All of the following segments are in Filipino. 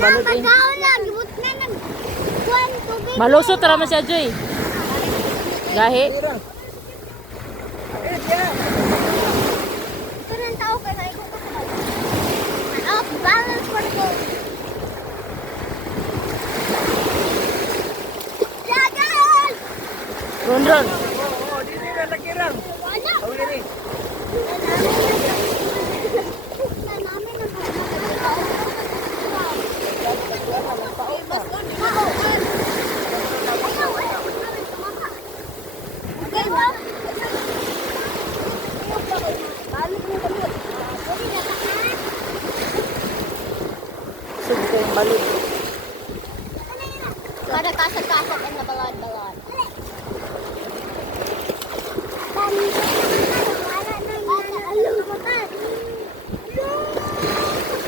balod eh. Malusot raman siya, Joy. Gahi. Ron. Sugo yung balod. Kada kasag-kasag ang nabalad-balad.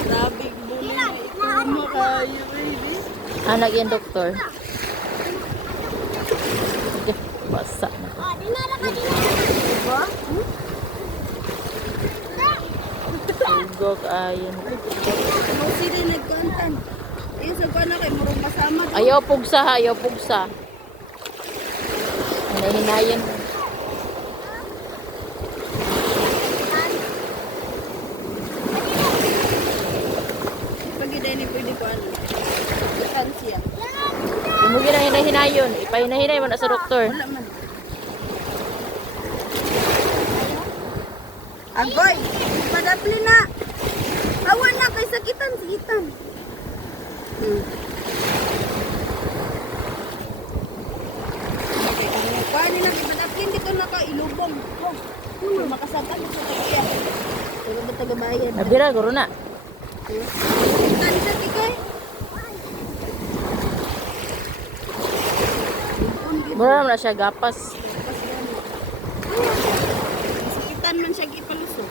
Labig buli na ikuma kayo, baby. Anak yan, doktor. Basa na. Diba? Sugok ayon. Ano sila nagkantan? Ayun sa kana kay murong masama. Ayaw pugsa ha, ayaw pugsa. Hinahinayan. Pagi dai ni pwede ko ano. Kan siya. Umugi na hinahinayon. Ipahinahinay mo na sa doktor. Wala man. Agoy, padapli na. Awan na kay sakitan. Okay, ang paano na padapli dito na ka ilubong. Makasaban sa tagiya. Pero ba tagabayan? Nabira, guro na. Tani sa tigay. Mura naman na siya gapas. Sakitan man siya gipalusok.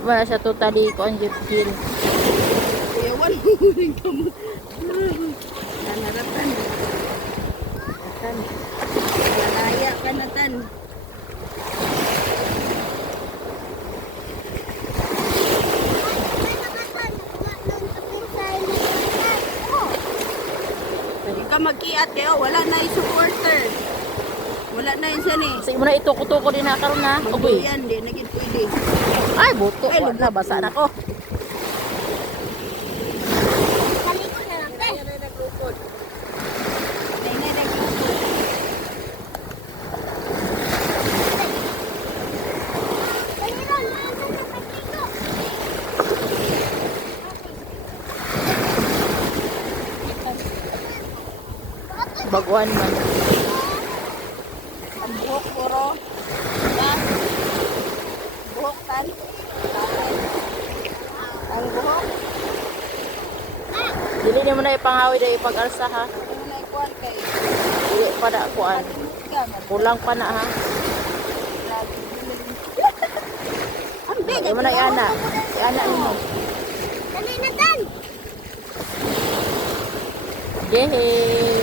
Wala siya totally ko ang gil. Kuyawan mo rin ka mo. Nanaratan. Tan. Malaya ka na tan. Hindi ka mag-iat kayo. Wala na yung supporter. Wala na yun siya ni. Sige mo na ituko-tuko din na karon na. Uy. Yan, di. Naging pwede. Ay, buto. Ay, Wala, basa na ko. Nay, naglukod. Baguan man. Ang buhok puro. Diba? Buhok tan. Ang buhok. Dili ni mo na ipangawi na ipag-alsa ha. Ano na ikuan kay. Dili pa na kuan. Kulang pa na ha. Ang big. Dili mo na iana. Iana mo. Dali na tan! Yehey!